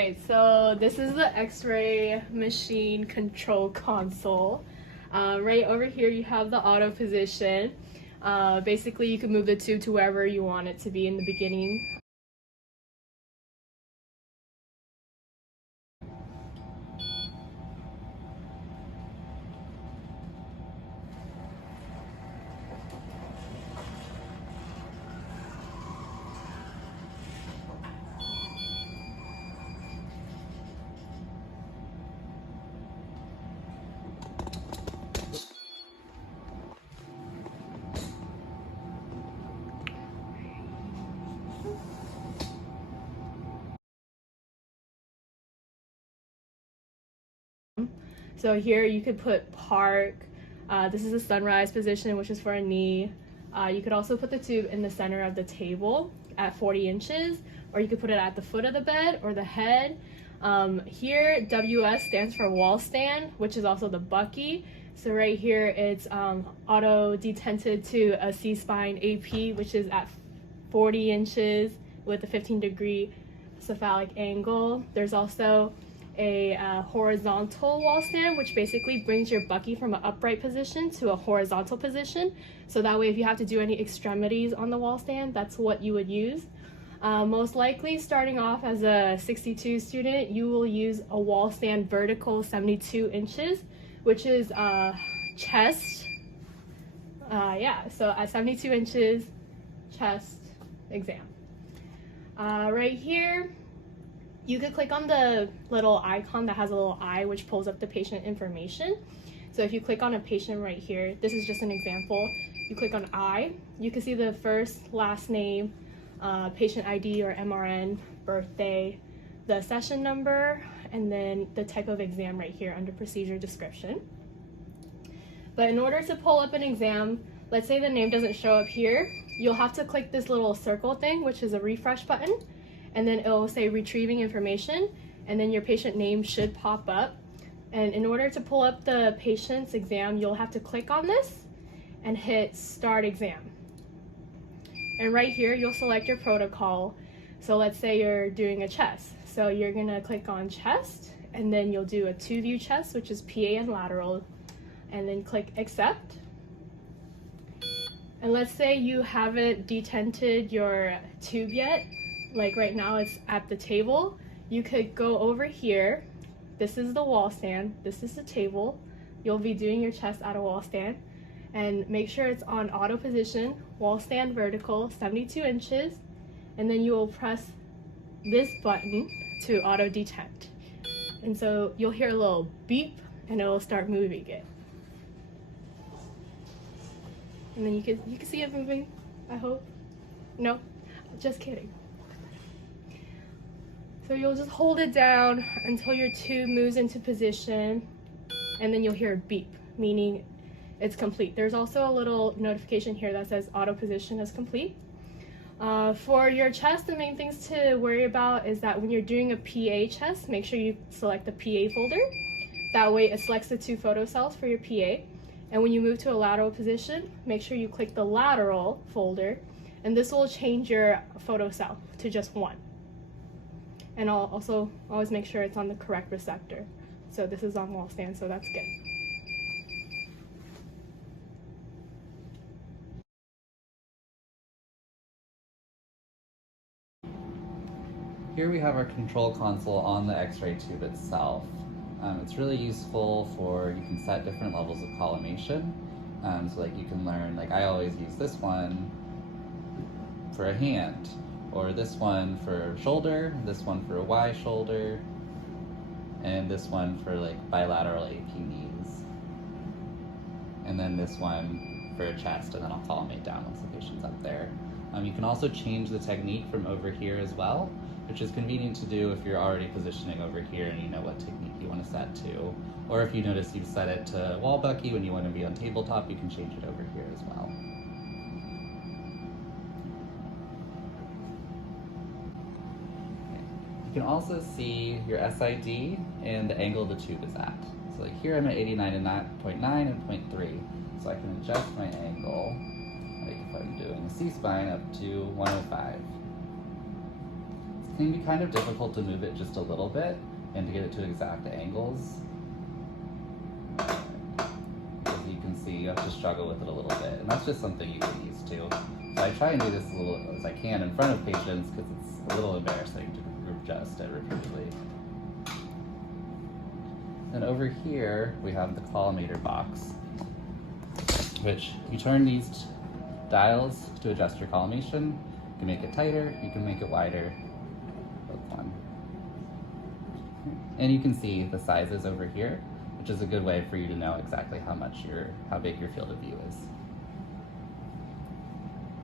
Alright, so this is the X-ray machine control console. Right over here you have the auto position. Basically you can move the tube to wherever you want it to be in the beginning. So here you could put park. This is a sunrise position, which is for a knee. You could also put the tube in the center of the table at 40 inches, or you could put it at the foot of the bed or the head. Here, WS stands for wall stand, which is also the Bucky. So right here, it's auto detented to a C-spine AP, which is at 40 inches with a 15-degree cephalic angle. There's also a horizontal wall stand, which basically brings your Bucky from an upright position to a horizontal position. So that way, if you have to do any extremities on the wall stand, that's what you would use. Most likely, starting off as a 62 student, you will use a wall stand vertical 72 inches, which is chest. Yeah, so at 72 inches, chest exam. Right here, you could click on the little icon that has a little eye, which pulls up the patient information. So if you click on a patient right here, this is just an example. You click on I, you can see the first, last name, patient ID or MRN, birthday, the session number, and then the type of exam right here under procedure description. But in order to pull up an exam, let's say the name doesn't show up here, you'll have to click this little circle thing, which is a refresh button, and then it'll say retrieving information, and then your patient name should pop up. And in order to pull up the patient's exam, you'll have to click on this and hit start exam. And right here, you'll select your protocol. So let's say you're doing a chest. So you're gonna click on chest, and then you'll do a 2-view chest, which is PA and lateral, and then click accept. And let's say you haven't detented your tube yet, like right now it's at the table. You could go over here. This is the wall stand, this is the table. You'll be doing your chest at a wall stand, and make sure it's on auto position, wall stand vertical, 72 inches, and then you will press this button to auto detent. And so you'll hear a little beep and it will start moving it. And then you can see it moving, I hope. No, just kidding. So you'll just hold it down until your tube moves into position, and then you'll hear a beep, meaning it's complete. There's also a little notification here that says auto position is complete. For your chest, the main things to worry about is that when you're doing a PA chest, make sure you select the PA folder. That way it selects the 2 photo cells for your PA. And when you move to a lateral position, make sure you click the lateral folder, and this will change your photo cell to just 1. And I'll also always make sure it's on the correct receptor. So this is on wall stand, so that's good. Here we have our control console on the X-ray tube itself. It's really useful for, you can set different levels of collimation. So like you can learn, like I always use this one for a hand, or this one for shoulder, this one for a Y shoulder, and this one for like bilateral AP knees. And then this one for a chest, and then I'll collimate down once the patient's up there. You can also change the technique from over here as well, which is convenient to do if you're already positioning over here and you know what technique you want to set to. Or if you notice you've set it to wall Bucky when you want to be on tabletop, you can change it over here as well. You can also see your SID and the angle the tube is at. So like here I'm at 89.9 and 0.3. So I can adjust my angle, like if I'm doing a C-spine, up to 105. It's can be kind of difficult to move it just a little bit and to get it to exact angles. As you can see, you have to struggle with it a little bit, and that's just something you get used to. So I try and do this as little as I can in front of patients because it's a little embarrassing to adjust it repeatedly. And over here, we have the collimator box, which you turn these dials to adjust your collimation. You can make it tighter, you can make it wider. Both one. And you can see the sizes over here, which is a good way for you to know exactly how big your field of view is.